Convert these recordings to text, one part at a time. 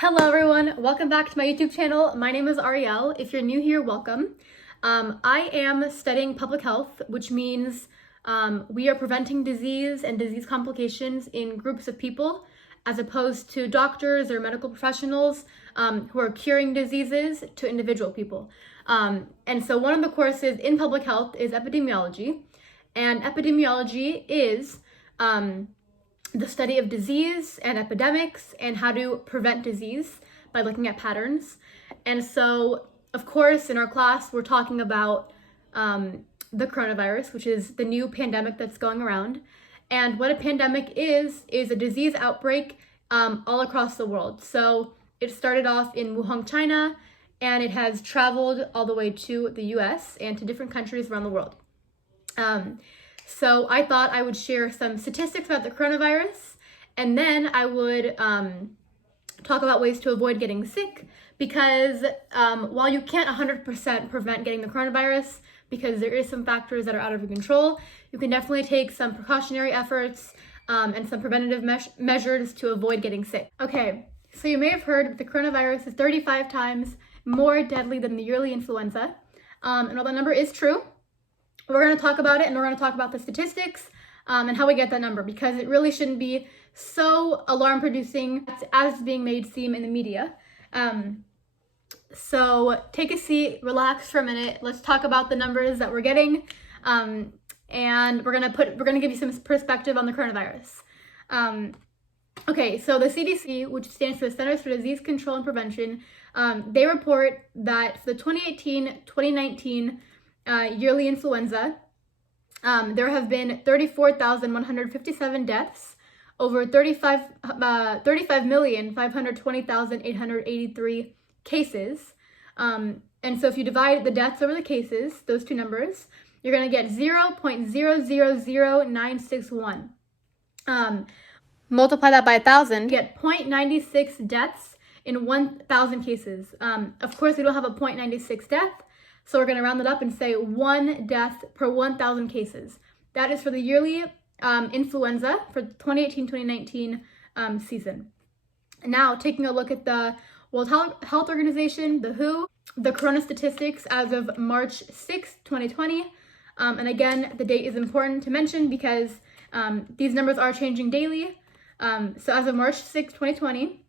Hello everyone, welcome back to my YouTube channel. My name is Arielle. If you're new here, welcome. I am studying public health, which means we are preventing disease and disease complications in groups of people as opposed to doctors or medical professionals who are curing diseases to individual people. And so one of the courses in public health is epidemiology, and epidemiology is the study of disease and epidemics and how to prevent disease by looking at patterns. And so, of course, in our class, we're talking about the coronavirus, which is the new pandemic that's going around. And what a pandemic is a disease outbreak all across the world. So it started off in Wuhan, China, and it has traveled all the way to the US and to different countries around the world. So I thought I would share some statistics about the coronavirus, and then I would talk about ways to avoid getting sick, because while you can't 100% prevent getting the coronavirus, because there is some factors that are out of your control, you can definitely take some precautionary efforts and some preventative measures to avoid getting sick. Okay, so you may have heard that the coronavirus is 35 times more deadly than the yearly influenza, and while that number is true, we're going to talk about it, and we're going to talk about the statistics and how we get that number, because it really shouldn't be so alarm-producing as it's being made seem in the media. So take a seat, relax for a minute. Let's talk about the numbers that we're getting, and we're gonna give you some perspective on the coronavirus. Okay, so the CDC, which stands for the Centers for Disease Control and Prevention, they report that for the 2018-2019 yearly influenza, there have been 34,157 deaths, over 35,520,883 cases. And so if you divide the deaths over the cases, those two numbers, you're going to get 0.000961. Multiply that by 1,000, you get 0.96 deaths in 1,000 cases. Of course, we don't have a 0.96 death, so we're going to round it up and say 1 death per 1,000 cases. That is for the yearly influenza for 2018-2019 season. Now, taking a look at the World Health Organization, the WHO, the corona statistics as of March 6, 2020. And again, the date is important to mention because these numbers are changing daily. So as of March 6, 2020,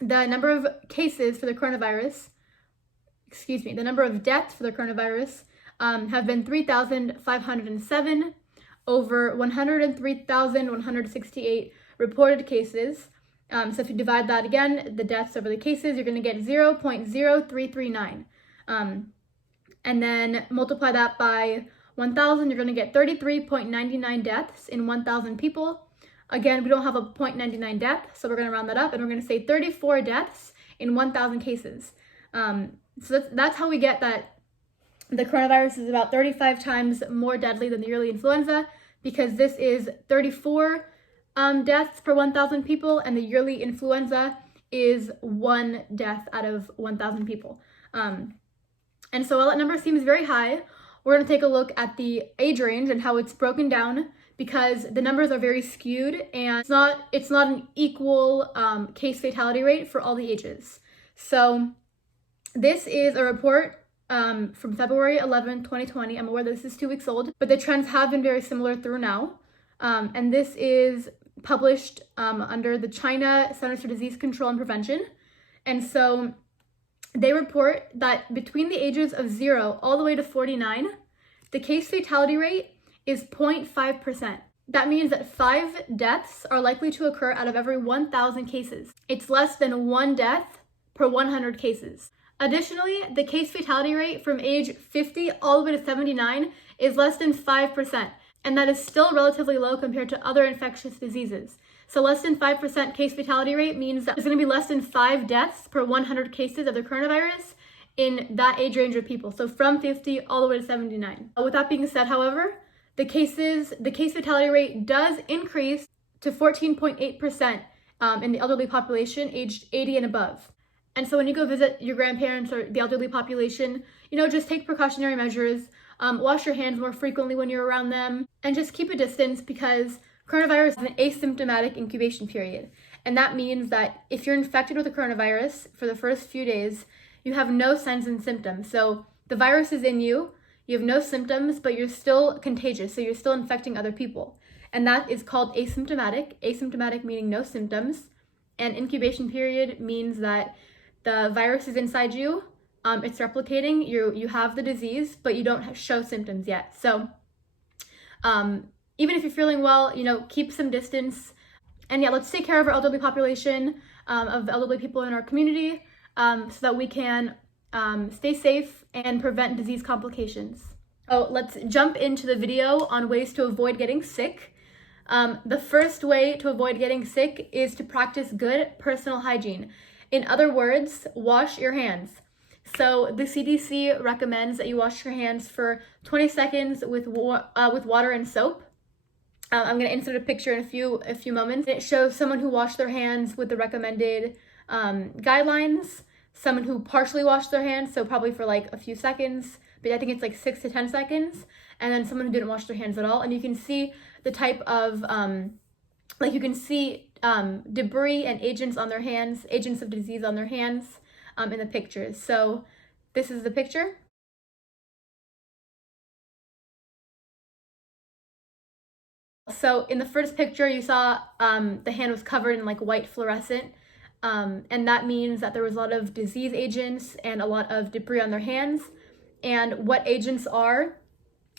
the number of cases for the coronavirus, the number of deaths for the coronavirus have been 3,507 over 103,168 reported cases. So if you divide that again, the deaths over the cases, you're going to get 0.0339. And then multiply that by 1,000, you're going to get 33.99 deaths in 1,000 people. Again, we don't have a 0.99 death, so we're going to round that up, and we're going to say 34 deaths in 1,000 cases. So that's how we get that the coronavirus is about 35 times more deadly than the yearly influenza, because this is 34 deaths per 1,000 people, and the yearly influenza is 1 death out of 1,000 people. And so while that number seems very high, we're going to take a look at the age range and how it's broken down, because the numbers are very skewed, and it's not an equal case fatality rate for all the ages. So this is a report from February 11, 2020. I'm aware that this is 2 weeks old, but the trends have been very similar through now. And this is published under the China Centers for Disease Control and Prevention. And so they report that between the ages of 0 all the way to 49, the case fatality rate is 0.5%. That means that 5 deaths are likely to occur out of every 1,000 cases. It's less than 1 death per 100 cases. Additionally, the case fatality rate from age 50 all the way to 79 is less than 5%, and that is still relatively low compared to other infectious diseases. So less than 5% case fatality rate means that there's going to be less than 5 deaths per 100 cases of the coronavirus in that age range of people, so from 50 all the way to 79. With that being said, however, the case fatality rate does increase to 14.8% in the elderly population aged 80 and above. And so when you go visit your grandparents or the elderly population, just take precautionary measures, wash your hands more frequently when you're around them, and just keep a distance, because coronavirus is an asymptomatic incubation period. And that means that if you're infected with the coronavirus for the first few days, you have no signs and symptoms. So the virus is in you, you have no symptoms, but you're still contagious, so you're still infecting other people. And that is called asymptomatic. Asymptomatic meaning no symptoms. And incubation period means that the virus is inside you, it's replicating, you have the disease, but you don't show symptoms yet. So even if you're feeling well, keep some distance. And yeah, let's take care of our elderly population, of elderly people in our community, so that we can stay safe and prevent disease complications. So let's jump into the video on ways to avoid getting sick. The first way to avoid getting sick is to practice good personal hygiene. In other words, wash your hands. So the CDC recommends that you wash your hands for 20 seconds with water and soap. I'm going to insert a picture in a few moments. It shows someone who washed their hands with the recommended guidelines, someone who partially washed their hands, so probably for like a few seconds, but I think it's like 6 to 10 seconds, and then someone who didn't wash their hands at all. And you can see the type of, debris and agents on their hands, agents of disease on their hands in the pictures. So this is the picture. So in the first picture, you saw the hand was covered in like white fluorescent, and that means that there was a lot of disease agents and a lot of debris on their hands. And what agents are,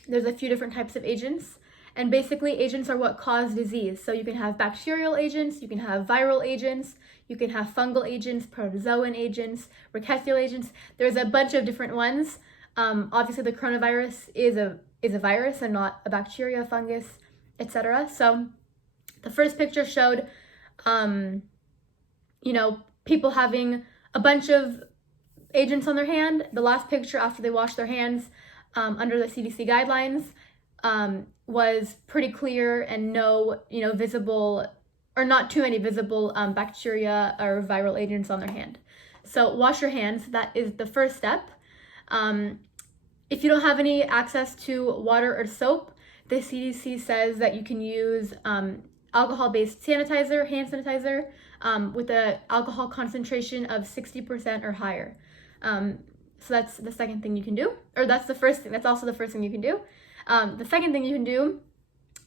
there's a few different types of agents, and basically agents are what cause disease. So you can have bacterial agents, you can have viral agents, you can have fungal agents, protozoan agents, rickettsial agents. There's a bunch of different ones. Obviously the coronavirus is a virus and not a bacteria, fungus, etc. So the first picture showed, people having a bunch of agents on their hand. The last picture after they washed their hands under the CDC guidelines was pretty clear and no, visible or not too many visible bacteria or viral agents on their hand. So wash your hands. That is the first step. If you don't have any access to water or soap, the CDC says that you can use alcohol-based sanitizer, hand sanitizer, with an alcohol concentration of 60% or higher. So that's the second thing you can do, or that's the first thing. That's also the first thing you can do. The second thing you can do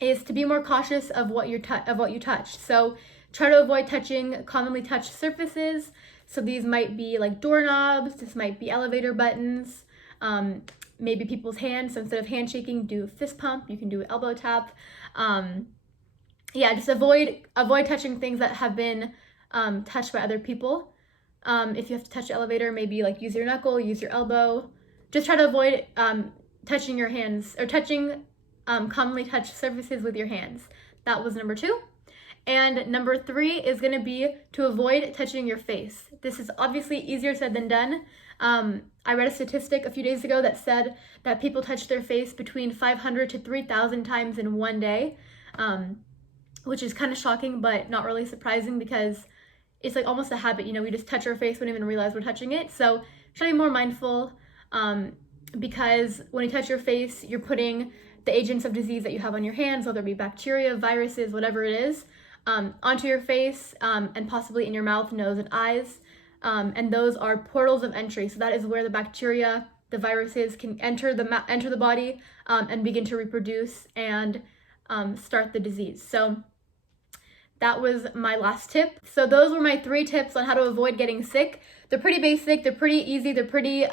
is to be more cautious of what you touch. So try to avoid touching commonly touched surfaces. So these might be like doorknobs. This might be elevator buttons. Maybe people's hands. So instead of handshaking, do a fist pump. You can do an elbow tap. Just avoid touching things that have been touched by other people. If you have to touch the elevator, maybe like use your knuckle, use your elbow. Just try to avoid touching your hands or touching commonly touched surfaces with your hands. That was number 2. And number 3 is going to be to avoid touching your face. This is obviously easier said than done. I read a statistic a few days ago that said that people touch their face between 500 to 3,000 times in one day, which is kind of shocking, but not really surprising because it's like almost a habit. We just touch our face, we don't even realize we're touching it. So try to be more mindful, because when you touch your face, you're putting the agents of disease that you have on your hands, whether it be bacteria, viruses, whatever it is, onto your face, and possibly in your mouth, nose, and eyes. And those are portals of entry. So that is where the bacteria, the viruses can enter the body, and begin to reproduce and start the disease. So that was my last tip. So those were my 3 tips on how to avoid getting sick. They're pretty basic, they're pretty easy, they're pretty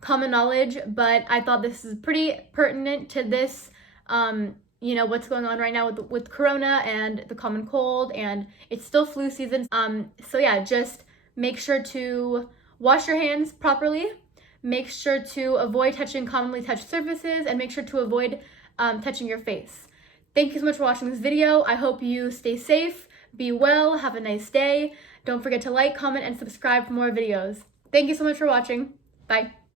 common knowledge, but I thought this is pretty pertinent to this, what's going on right now with corona and the common cold, and it's still flu season. Just make sure to wash your hands properly, make sure to avoid touching commonly touched surfaces, and make sure to avoid touching your face. Thank you so much for watching this video. I hope you stay safe, be well, have a nice day. Don't forget to like, comment, and subscribe for more videos. Thank you so much for watching. Bye.